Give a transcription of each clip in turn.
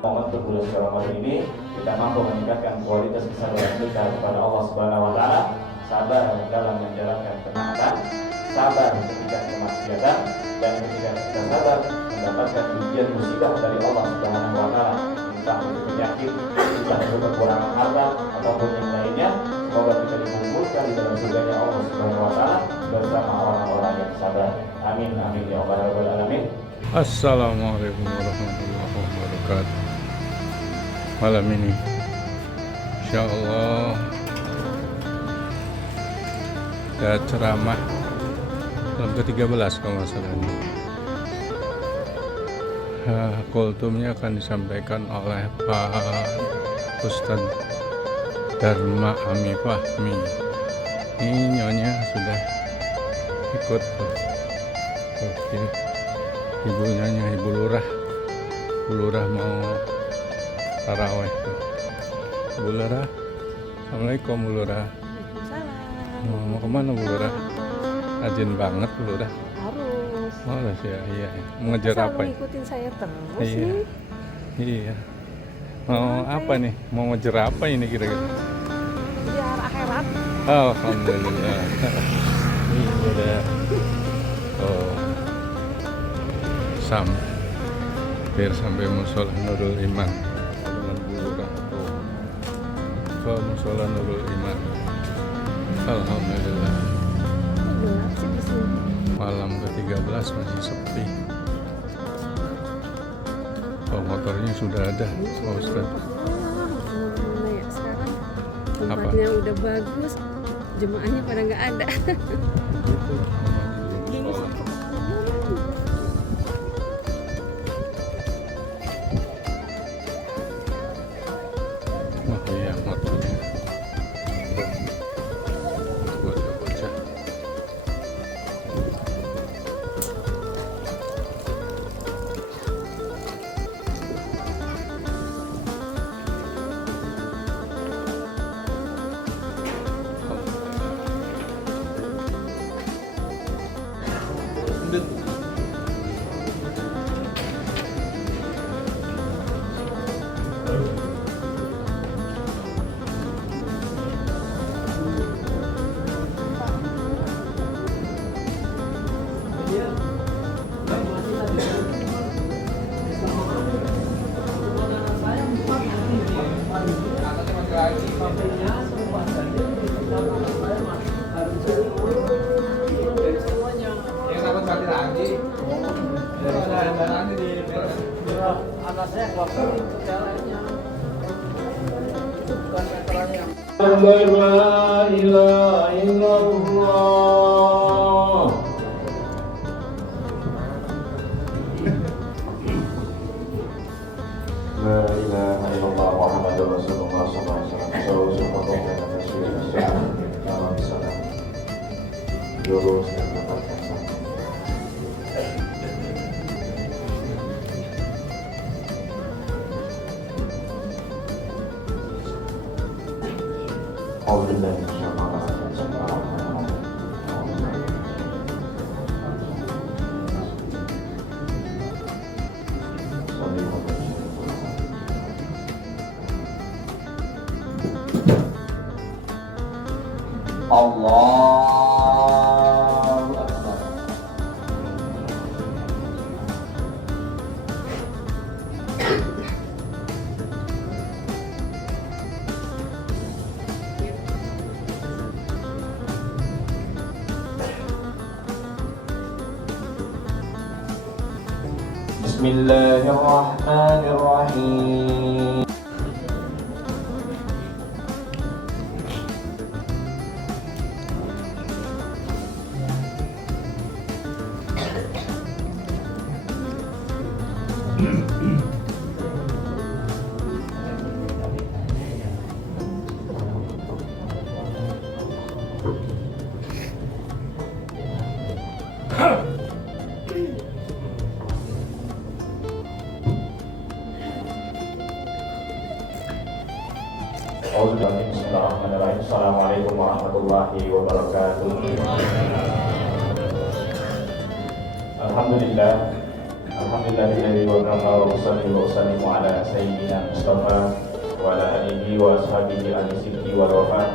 Momentum bulan suci Ramadan ini kita mampu meningkatkan kualitas kesabaran kita kepada Allah Subhanahu wa taala, sabar dalam menjalankan ketaatan, sabar ketika kemaksiatan, dan ketika kita sabar mendapatkan ujian musibah dari Allah Subhanahu wa taala, entah itu penyakit, entah itu kekurangan harta ataupun yang lainnya. Semoga kita dikumpulkan di dalam surganya Allah Subhanahu wa taala bersama orang-orang yang sabar. Amin amin ya rabbal alamin. Assalamualaikum warahmatullahi wabarakatuh. Malam ini insyaallah ada ceramah malam ke-13 kalau nggak salah ini. Kultumnya akan disampaikan oleh Pak Ustadz Dharma Ami Fahmi. Ini nyonya sudah ikut tuh. Ini ibunya, Ibu Lurah mau taraweh tuh. Bu Lurah, Assalamualaikum Bu Lurah. Mau kemana Bu Lurah? Rajin banget Bu Lurah. Harus. Harus ya, iya. Mau ngejar Masa apa? ngikutin saya terus Iya. nih? Iya. Mau apa nih? Mau ngejar apa ini kira-kira? Biar akhirat. Alhamdulillah. Iya udah. Oh. Biar sampai musola Nurul Iman dengan Bu Lurah. Ke musola Nurul Iman. Alhamdulillah. Gelap sih di sini. Malam ke-13 masih sepi. Oh, motornya sudah ada, Pak Ustadz. Gimana ya sekarang? Apa? Tempatnya udah bagus, jemaahnya pada nggak ada. Gitu. Gini sih. Oh iya, motornya. Bocah-bocah. La ilaha illallah. La ilaha illallah Muhammadur Rasulullah sallallahu alaihi wasallam. Jurus dan mendapatkan sampai. Alhamdulillah insyaallah. Allahu Akbar. Bismillahirrahmanirrahim. Bismillahirrahmanirrahim. Assalamualaikum warahmatullahi wabarakatuh. Alhamdulillah Alhamdulillahilladzi wa usalli wa usallimu ala sayyidina Mustafa wa ala alihi wa ashabihi al-sidqi wal wafa.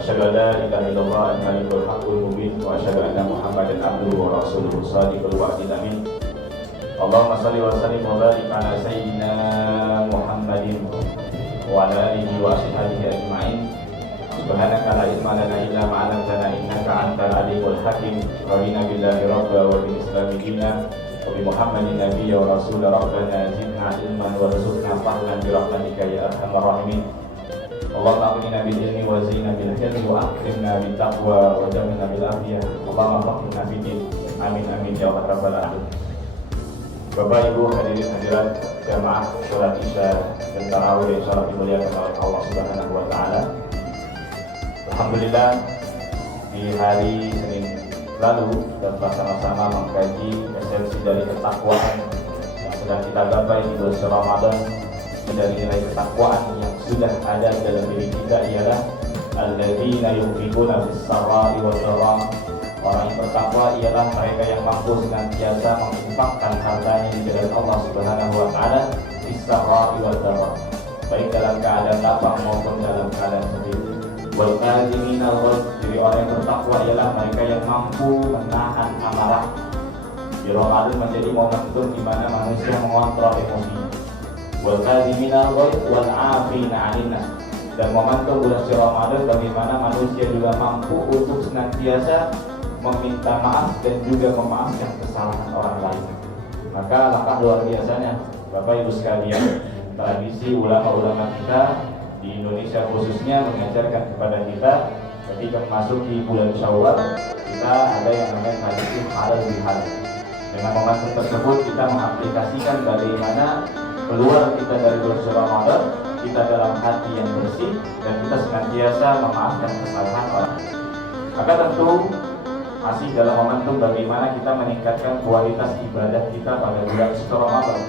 Asyhadu an la ilaha illallah al-malikul haqqul mubin wa asyhadu anna Muhammadan abduhu wa rasuluhu shadiqul wa'dil amin. Allahumma shalli wa sallim wa barik ala sayyidina Muhammadin wa ala alihi wa ashabihi ajma'in. Subhanaka la ilma lana illa ma 'allamtana innaka antal alimul hakim. Rabbina billahi rabba wa bil islami dina wa bi Muhammadin nabiyya wa rasula. Rabbana zidna ilman warzuqna fahman bi rahmatika ya arhamar rahimin. Allahumma aghnina bil ilmi wa zina bil hilmi wa akrimna bit taqwa wa jamilna bil afiyah. Allahumma faqihna fid din. Amin amin ya rabbal alamin. Bapak Ibu hadirin hadirat jamaah salat Isya dan tarawih yang salat dimuliakan oleh Allah Subhanahu wa taala. Alhamdulillah di hari Senin lalu kita telah sama-sama mengkaji esensi dari ketakwaan yang sedang kita gapai di bulan Ramadan. Dari nilai ketakwaan yang sudah ada dalam diri kita ialah alladzina yunfiquna fis-sarra'i wad-dharra. Orang yang bertakwa ialah mereka yang mampu senantiasa menginfakkan hartanya di jalan Allah Subhanahu wa taala fis-sarra'i wad-dharra, baik dalam keadaan lapang maupun dalam keadaan sendiri. Wal kadhiminal ghaidh, jadi orang yang bertakwa ialah mereka yang mampu menahan amarah. Di Ramadan menjadi momentum di mana manusia mengontrol emosinya. Wal kadhiminal ghaidh wal 'afina 'anil nas, dan momentum bulan Ramadan bagaimana manusia juga mampu untuk senantiasa meminta maaf dan juga memaafkan kesalahan orang lain. Maka langkah luar biasanya Bapak Ibu sekalian, tradisi ulama-ulama kita di Indonesia khususnya mengajarkan kepada kita ketika memasuki bulan Syawal kita ada yang namanya tradisi halal bihalal. Dengan momentum tersebut kita mengaplikasikan bagaimana keluar kita dari bulan Ramadan kita dalam hati yang bersih dan kita senantiasa memaafkan kesalahan orang. Maka tentu masih dalam momentum bagaimana kita meningkatkan kualitas ibadah kita pada bulan Ramadan.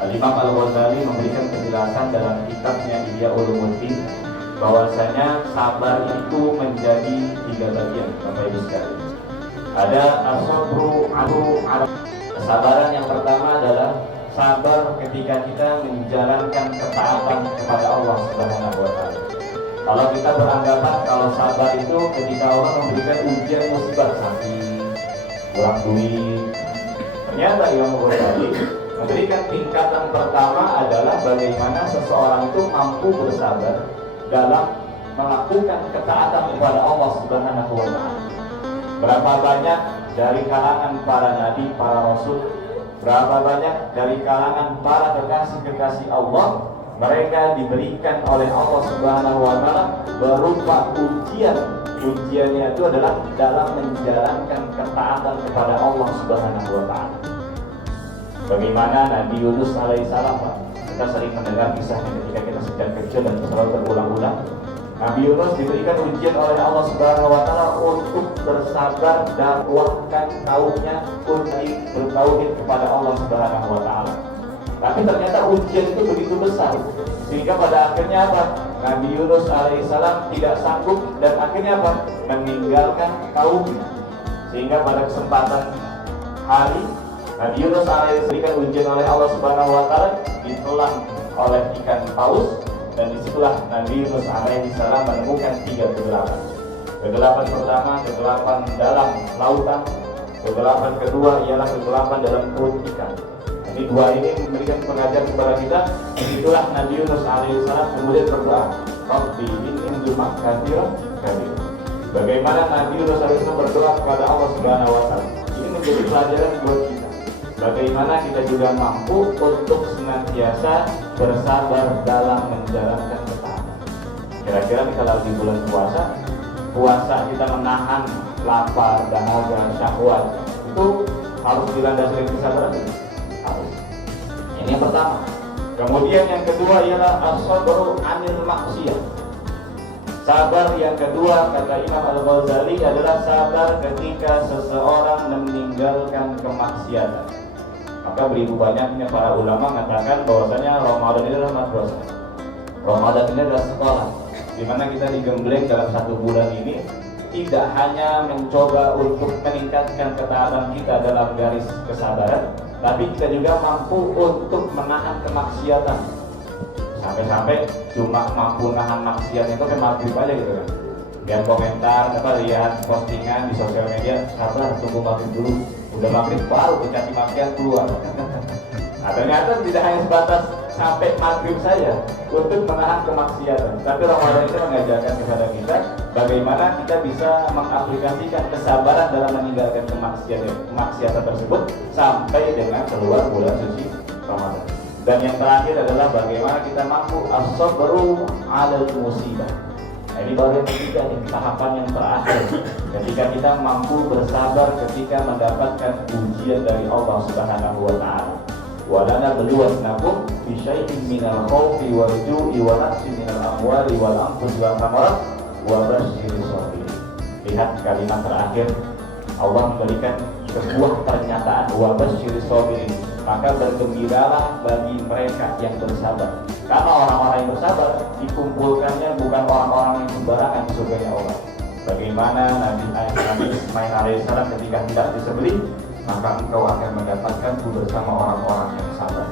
Al-Imam Al-Ghazali memberikan penjelasan dalam kitabnya Ihya Ulumuddin bahwasanya sabar itu menjadi 3 bagian, Bapak Ibu sekalian. Ada as-sabru ala. Kesabaran yang pertama adalah sabar ketika kita menjalankan ketaatan kepada Allah Subhanahu wa taala. Kalau kita beranggapan kalau sabar itu ketika Allah memberikan ujian musibah, sakit, kurang duit, ternyata Imam Ghazali memberikan tingkatan pertama adalah bagaimana seseorang itu mampu bersabar dalam melakukan ketaatan kepada Allah Subhanahu wa taala. Berapa banyak dari kalangan para nabi, para rasul, berapa banyak dari kalangan para kekasih-kekasih Allah, mereka diberikan oleh Allah Subhanahu wa taala berupa ujian. Ujiannya itu adalah dalam menjalankan ketaatan kepada Allah Subhanahu wa taala. Bagaimana Nabi Yunus alaihissalam, kita sering mendengar kisahnya ketika kita sejak kecil dan selalu berulang-ulang. Nabi Yunus diberikan ujian oleh Allah Subhanahu wa taala untuk bersabar dakwahkan kaumnya untuk bertauhid kepada Allah Subhanahu wa taala. Tapi ternyata ujian itu begitu besar sehingga pada akhirnya apa? Nabi Yunus alaihissalam tidak sanggup dan akhirnya apa? Meninggalkan kaumnya. Sehingga pada kesempatan hari Nabi Yunus alaihissalam diberikan ujian oleh Allah Subhanahu wa taala, ditelan oleh ikan paus, dan disitulah Nabi Yunus alaihissalam menemukan 3 kegelapan. Kegelapan pertama, kegelapan dalam lautan. Kegelapan kedua ialah kegelapan dalam perut ikan. Jadi 2 ini memberikan pengajaran kepada kita. Disitulah Nabi Yunus alaihissalam kemudian berdoa, Rabbi inni jumak kathira kabir. Bagaimana Nabi Yunus alaihissalam berdoa kepada Allah Subhanahu wa taala. Ini menjadi pelajaran buat kita. Bagaimana kita juga mampu untuk senantiasa bersabar dalam menjalankan ketaatan. Kira-kira kalau di bulan puasa kita menahan lapar, dahaga, syahwat, itu harus dilandasi dengan kesabaran. Harus. Ini yang pertama. Kemudian yang kedua ialah as-sabru 'anil maksiyah. Sabar yang kedua kata Imam Al-Ghazali adalah sabar ketika seseorang meninggalkan kemaksiatan. Maka beribu banyaknya para ulama mengatakan bahwasanya Ramadan ini adalah madrasah. Ramadan ini adalah sekolah di mana kita digembleng dalam 1 bulan ini tidak hanya mencoba untuk meningkatkan ketaatan kita dalam garis kesabaran, tapi kita juga mampu untuk menahan kemaksiatan. Sampai-sampai cuma mampu nahan maksiat itu kayak maghrib aja gitu kan. Lihat komentar, lihat postingan di sosial media, sabar tunggu maghrib dulu, udah maghrib baru mencaci maksiat keluar. Nah, ternyata tidak hanya sebatas sampai maghrib saja untuk menahan kemaksiatan, tapi Ramadan itu mengajarkan kepada kita bagaimana kita bisa mengaplikasikan kesabaran dalam meninggalkan kemaksiatan tersebut sampai dengan keluar bulan suci Ramadan. Dan yang terakhir adalah bagaimana kita mampu as-sabru 'alal musibah. Ini baru yang ketiga nih, tahapan yang terakhir. Ketika kita mampu bersabar ketika mendapatkan ujian dari Allah Subhanahu wa taala. Wa lana bluwannakum bi syai'in minal khawfi wal ju'i wa naqsin minal amwali wal anfusi wal thamarat wa basyyiris sabirin. Lihat kalimat terakhir, Allah memberikan sebuah pernyataan wa basyyiris sabirin. Maka bergembiralah bagi mereka yang bersabar. Karena orang-orang yang bersabar dikumpulkannya bukan orang-orang yang sembarangan di surganya Allah. Bagaimana Nabi Ismail alaihissalam ketika tidak disembelih, maka engkau akan mendapatkanku bersama orang-orang yang sabar.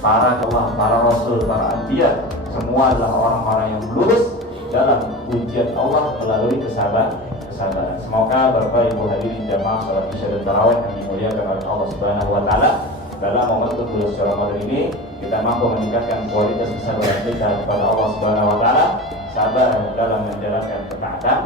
Para Allah, para Rasul, para Anbiya, semua adalah orang-orang yang lurus dalam ujian Allah melalui kesabaran. Semoga Bapak Ibu hadirin jamaah salat Isya dan Tarawih yang dimuliakan oleh Allah Subhanahu wa taala, dalam momentum bulan suci Ramadan ini kita mampu meningkatkan kualitas kesabaran kita kepada Allah Subhanahu wa taala, sabar dalam menjalankan ketaatan,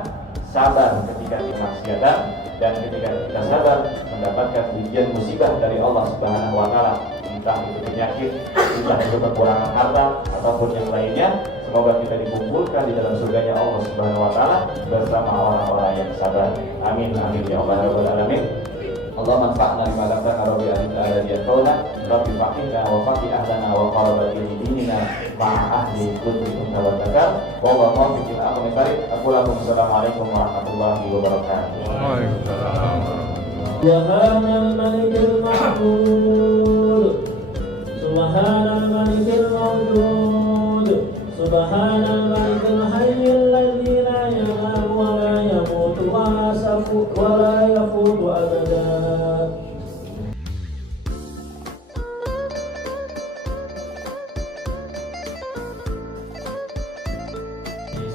sabar ketika kemaksiatan, dan ketika kita sabar mendapatkan ujian musibah dari Allah Subhanahu wa taala, entah itu penyakit, entah itu kekurangan harta ataupun yang lainnya. Semoga kita dikumpulkan di dalam surganya Allah Subhanahu wa taala bersama orang-orang yang sabar. Amin amin ya Allah rabbal alamin. Allah manfa'na bima lamtana rabbi alil yaqulna rabbi faqihna wa faqih ahlana wa qarabati dinina ma'a ahli kulli kunta wa zakar wa huwa muwaffiqul aqwamit thariq. Assalamualaikum warahmatullahi wabarakatuh. Waalaikumsalam. Subhanal malikil ma'bud, subhanal malikil mawjud, subhanal malikil hayyil ladzi la yanamu wa la yamutu wa la yafutu abada.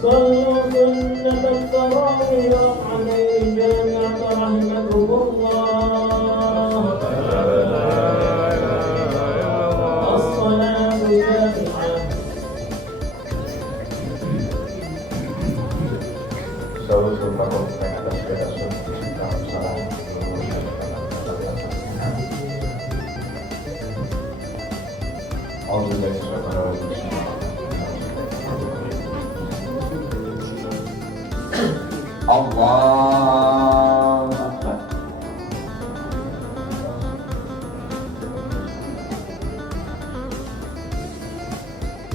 صلوا سنة التراويح ركعتين جامعة رحمكم الله. الصلاة جامعة. Allah Akbar.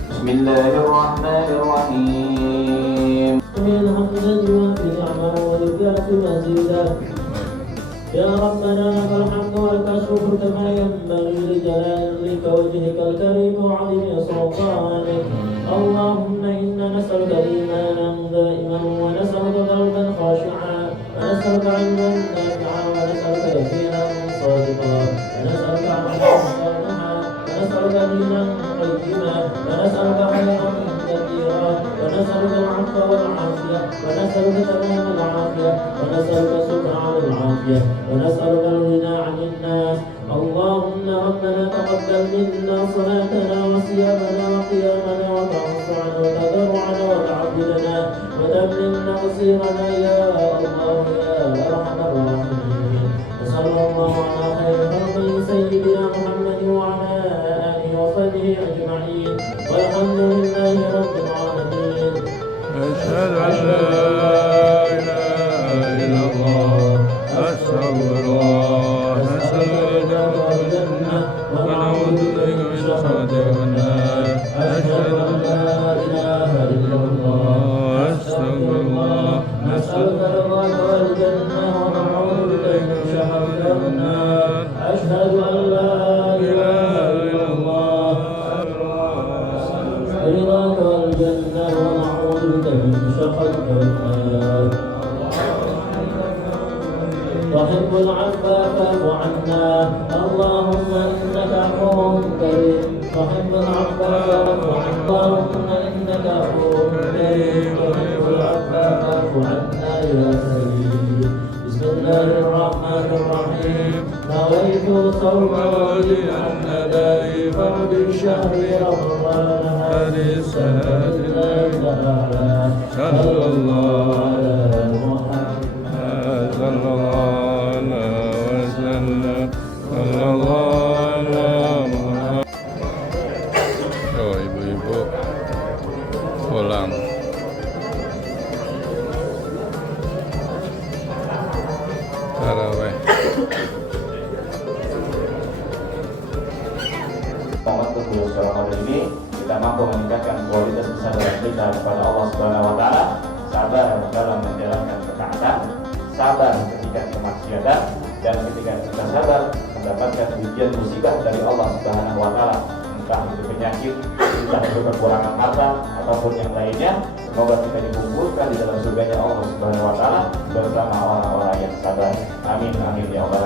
Bismillahirrahmanirrahim. يا ربنا لك الحمد ولك الشكر كما ينبغي لجلالك وجهك الكريم وعظيم سلطانك. اللهم إنا نسألك إيمانا دائما ونسألك قلبا خاشعا ونسألك علما نافعا ونسألك يقينا صادقا ونسألك عملا صالحا ونسألك دينا قيما ونسألك خيرا كثيرا ونسألك العفو والعافية ونسألك تمام العافية ونسألك الشكر على العافية ونسألك الغنى عن الناس. اللهم ربنا تقبل منا صلاتنا وصيامنا وقيامنا وتعصعنا وتضرعنا وتعبدنا وتمن تقصيرنا يا الله يا أرحم الراحمين. وصلى الله على خير خلقه سيدنا محمد وعلى آله وصحبه أجمعين والحمد لله رب العالمين. أشهد أن لا إله إلا الله أستغفر الله نسأل الجنة ونعوذ بك من سخطك والنار. أشهد أن لا إله إلا الله أستغفر الله نسألك رضاك والجنة ونعوذ بك من سخطك والنار. أشهد أن لا إله إلا الله رضاك والجنة ونعوذ بك من سخطك والنار. تحب العفو فاعف عنا اللهم إنك عفو كريم تحب العفو فاعف عنا اللهم إنك عفو كريم تحب العفو فاعف عنا يا كريم بسم الله الرحمن الرحيم نويت صوم لأن فرد الشهر رمضان هذه السنة الأعلى صلى الله على محمد صلى الله عليه وسلم صلى الله على Muhammad. Oh, ibu-ibu pulang. Tarawih. Untuk Ramadan ini kita mampu meningkatkan kualitas kesadaran kita kepada Allah Subhanahu wa taala, sabar dalam menjalankan ketaatan, sabar ketika kemaksiatan, dan ketika kita sabar mendapatkan ujian musibah dari Allah Subhanahu wa taala, entah itu penyakit, entah itu kekurangan harta ataupun yang lainnya. Semoga kita dikumpulkan di dalam surganya Allah Subhanahu wa taala bersama orang-orang yang sabar. Amin amin ya Allah.